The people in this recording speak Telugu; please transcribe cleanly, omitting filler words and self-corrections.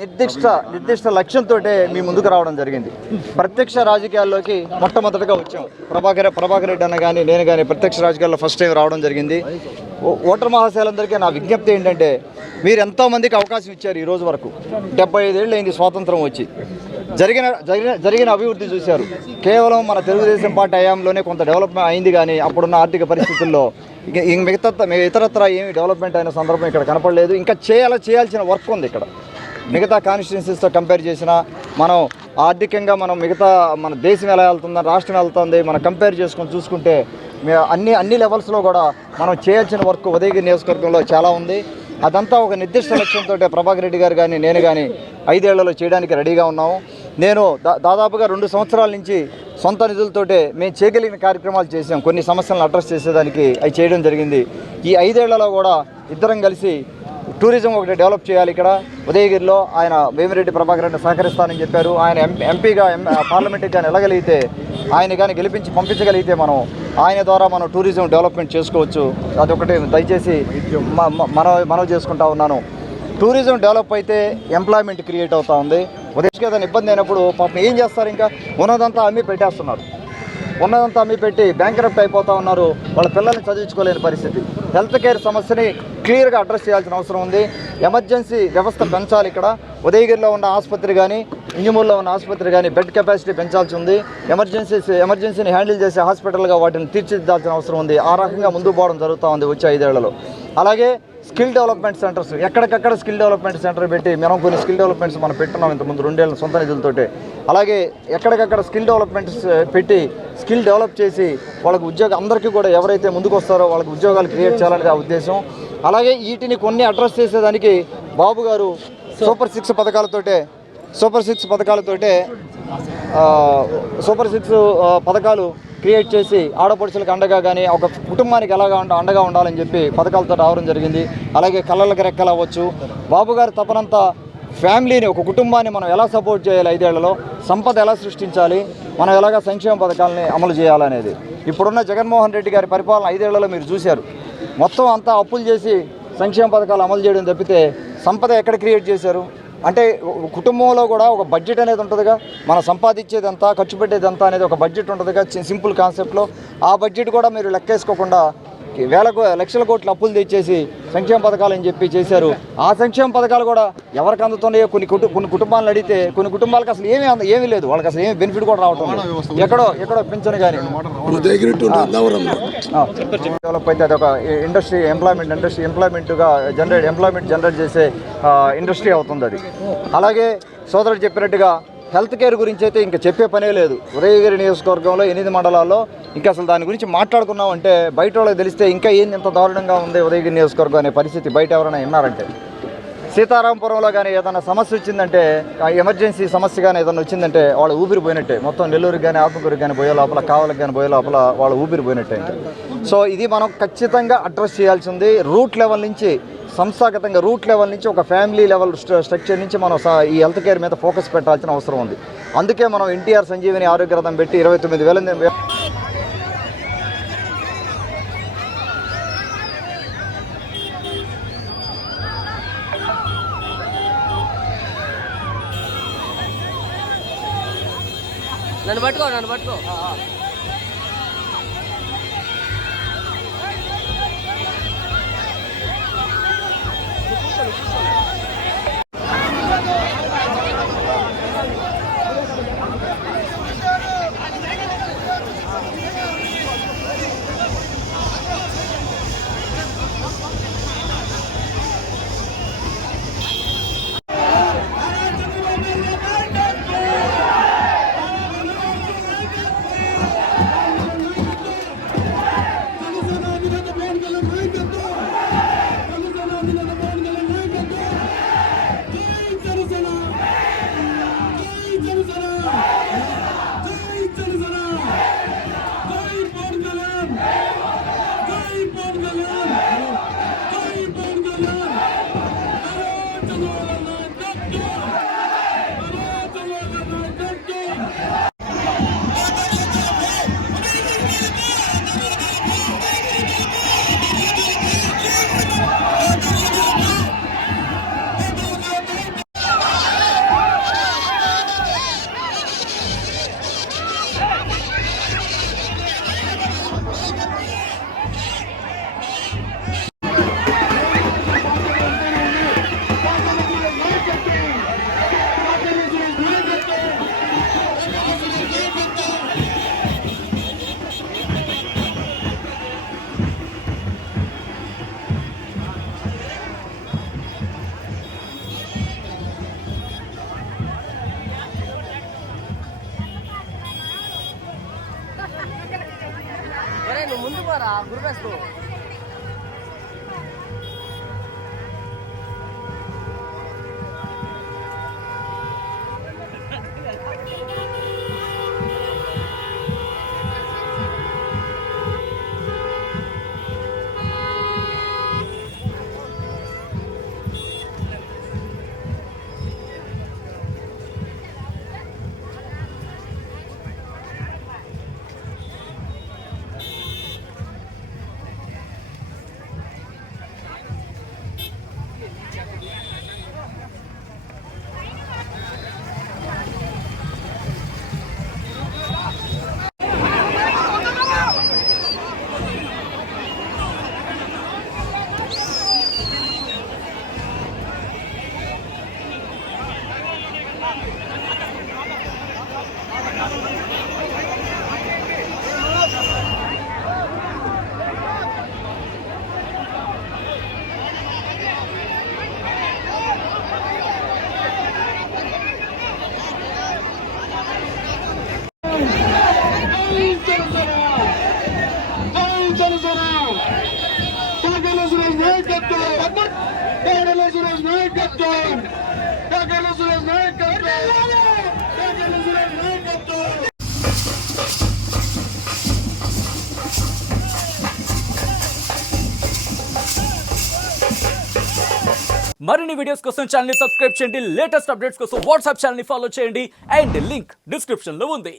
నిర్దిష్ట లక్ష్యంతో మీ ముందుకు రావడం జరిగింది. ప్రత్యక్ష రాజకీయాల్లోకి మొట్టమొదటిగా వచ్చాం. ప్రభాకర్ రెడ్డి అన్న కానీ నేను కానీ ప్రత్యక్ష రాజకీయాల్లో ఫస్ట్ టైం రావడం జరిగింది. ఓటర్ మహాశయులందరికీ నా విజ్ఞప్తి ఏంటంటే, మీరు ఎంతోమందికి అవకాశం ఇచ్చారు. ఈ రోజు వరకు 75 ఏళ్ళు అయింది స్వాతంత్రం వచ్చి. జరిగిన అభివృద్ధి చూశారు. కేవలం మన తెలుగుదేశం పార్టీ హయాంలోనే కొంత డెవలప్మెంట్ అయింది, కానీ అప్పుడున్న ఆర్థిక పరిస్థితుల్లో ఇతరత్ర ఏమి డెవలప్మెంట్ అయిన సందర్భం ఇక్కడ కనపడలేదు. ఇంకా చేయాల్సిన వర్క్ ఉంది ఇక్కడ. మిగతా కాన్స్టిట్యున్సీస్తో కంపేర్ చేసినా మనం ఆర్థికంగా మన దేశం ఎలా వెళ్తుందని, రాష్ట్రం వెళ్తుంది మనం కంపేర్ చేసుకొని చూసుకుంటే అన్ని లెవెల్స్లో కూడా మనం చేయాల్సిన వర్క్ ఉదయగిరి నియోజకవర్గంలో చాలా ఉంది. అదంతా ఒక నిర్దిష్ట లక్ష్యంతో ప్రభాకర్ రెడ్డి గారు కానీ నేను కానీ 5 ఏళ్లలో చేయడానికి రెడీగా ఉన్నాము. నేను దాదాపుగా 2 సంవత్సరాల నుంచి సొంత నిధులతోటే మేము చేయగలిగిన కార్యక్రమాలు చేసాం. కొన్ని సమస్యలను అడ్రస్ చేసేదానికి అవి చేయడం జరిగింది. ఈ 5 ఏళ్లలో కూడా ఇద్దరం కలిసి టూరిజం ఒకటి డెవలప్ చేయాలి. ఇక్కడ ఉదయగిరిలో ఆయన వేమిరెడ్డి ప్రభాకర్ రెడ్డి సహకరిస్తానని చెప్పారు. ఆయన ఎంపీగా పార్లమెంట్కి కానీ వెళ్ళగలిగితే, ఆయన కానీ గెలిపించి పంపించగలిగితే ఆయన ద్వారా మనం టూరిజం డెవలప్మెంట్ చేసుకోవచ్చు. అదొకటి దయచేసి మనవి చేసుకుంటా ఉన్నాను. టూరిజం డెవలప్ అయితే ఎంప్లాయ్మెంట్ క్రియేట్ అవుతూ ఉంది. ఉదయకి ఏదైనా ఇబ్బంది అయినప్పుడు పాపం ఏం చేస్తారు, ఇంకా ఉన్నదంతా అమ్మి పెట్టేస్తున్నారు. ఉన్నదంతా అమ్మి పెట్టి బ్యాంక్రప్ట్ అయిపోతూ ఉన్నారు. వాళ్ళ పిల్లల్ని చదివించుకోలేని పరిస్థితి. హెల్త్ కేర్ సమస్యని క్లియర్గా అడ్రస్ చేయాల్సిన అవసరం ఉంది. ఎమర్జెన్సీ వ్యవస్థ పెంచాలి. ఇక్కడ ఉదయగిరిలో ఉన్న ఆసుపత్రి కానీ, ఇంజమూరులో ఉన్న ఆసుపత్రి కానీ బెడ్ కెపాసిటీ పెంచాల్సి ఉంది. ఎమర్జెన్సీని హ్యాండిల్ చేసే హాస్పిటల్గా వాటిని తీర్చిదిద్దాల్సిన అవసరం ఉంది. ఆ రకంగా ముందుకు పోవడం జరుగుతూ ఉంది వచ్చే 5 ఏళ్లలో. అలాగే స్కిల్ డెవలప్మెంట్ సెంటర్స్, ఎక్కడికక్కడ స్కిల్ డెవలప్మెంట్ సెంటర్ పెట్టి మనం కొన్ని స్కిల్ డెవలప్మెంట్స్ మనం పెట్టున్నాం ఇంతకుముందు 2 ఏళ్ళ సొంత నిధులతోటే. అలాగే ఎక్కడికక్కడ స్కిల్ డెవలప్మెంట్స్ పెట్టి స్కిల్ డెవలప్ చేసి వాళ్ళకి అందరికీ కూడా ఎవరైతే ముందుకు వస్తారో వాళ్ళకి ఉద్యోగాలు క్రియేట్ చేయాలనే ఉద్దేశం. అలాగే వీటిని కొన్ని అడ్రస్ చేసేదానికి బాబు గారు సూపర్ 6 పథకాలు క్రియేట్ చేసి ఆడపడుచులకు అండగా కానీ ఒక కుటుంబానికి ఎలాగా అండగా ఉండాలని చెప్పి పథకాలతో రావడం జరిగింది. అలాగే కళ్ళలకు రెక్కలు అవ్వచ్చు. బాబు గారి తపనంతా ఫ్యామిలీని, ఒక కుటుంబాన్ని మనం ఎలా సపోర్ట్ చేయాలి, 5 ఏళ్లలో సంపద ఎలా సృష్టించాలి, మనం ఎలాగ సంక్షేమ పథకాలని అమలు చేయాలనేది. ఇప్పుడున్న జగన్మోహన్ రెడ్డి గారి పరిపాలన 5 ఏళ్లలో మీరు చూశారు. మొత్తం అంతా అప్పులు చేసి సంక్షేమ పథకాలు అమలు చేయడం తప్పితే సంపద ఎక్కడ క్రియేట్ చేశారు అంటే, కుటుంబంలో కూడా ఒక బడ్జెట్ అనేది ఉంటుందిగా. మనం సంపాదించేదంతా, ఖర్చు పెట్టేదంతా అనేది ఒక బడ్జెట్ ఉంటుందిగా, సింపుల్ కాన్సెప్ట్లో. ఆ బడ్జెట్ కూడా మీరు లెక్కేసుకోకుండా లక్షల కోట్ల అప్పులు తెచ్చేసి సంక్షేమ పథకాలు అని చెప్పి చేశారు. ఆ సంక్షేమ పథకాలు కూడా ఎవరికి అందుతున్నాయో కొన్ని కుటుంబాలను అడిగితే కొన్ని కుటుంబాలకు అసలు ఏమీ లేదు. వాళ్ళకి అసలు ఏమి బెనిఫిట్ కూడా రావటం లేదు. ఎక్కడో పింఛను కానీ డెవలప్ అయితే అది ఒక ఎంప్లాయ్మెంట్గా జనరేట్ చేసే ఇండస్ట్రీ అవుతుంది అది. అలాగే సోదరుడు చెప్పినట్టుగా హెల్త్ కేర్ గురించి అయితే ఇంకా చెప్పే పనే లేదు. ఉదయగిరి నియోజకవర్గంలో 8 మండలాల్లో ఇంకా అసలు దాని గురించి మాట్లాడుకున్నామంటే బయట వాళ్ళకి తెలిస్తే ఇంకా ఏంది ఇంత దారుణంగా ఉంది ఉదయగిరి నియోజకవర్గం అనే పరిస్థితి బయట ఎవరైనా విన్నారంటే. సీతారాంపురంలో కానీ ఏదైనా సమస్య వచ్చిందంటే, ఎమర్జెన్సీ సమస్య కానీ ఏదైనా వచ్చిందంటే వాళ్ళు ఊపిరిపోయినట్టే. మొత్తం నెల్లూరుకి కానీ, ఆత్మకూరుకి కానీ పోయే లోపల, కావలికి కానీ పోయే లోపల వాళ్ళు ఊపిరిపోయినట్టే. సో ఇది మనం ఖచ్చితంగా అడ్రస్ చేయాల్సింది. రూట్ లెవెల్ నుంచి, సంస్థాగతంగా రూట్ లెవెల్ నుంచి, ఒక ఫ్యామిలీ లెవెల్ స్ట్రక్చర్ నుంచి మనం ఈ హెల్త్ కేర్ మీద ఫోకస్ పెట్టాల్సిన అవసరం ఉంది. అందుకే మనం ఎన్టీఆర్ సంజీవని ఆరోగ్య రథం పెట్టి 29,000 నన్ను పట్టుకో గురువారా గురువేస్తూ మరిన్ని వీడియోస్ కోసం ఛానల్ ని సబ్స్క్రైబ్ చేయండి. లేటెస్ట్ అప్డేట్స్ కోసం వాట్సాప్ ఛానల్ ని ఫాలో చేయండి. అండ్ లింక్ డిస్క్రిప్షన్ లో ఉంది.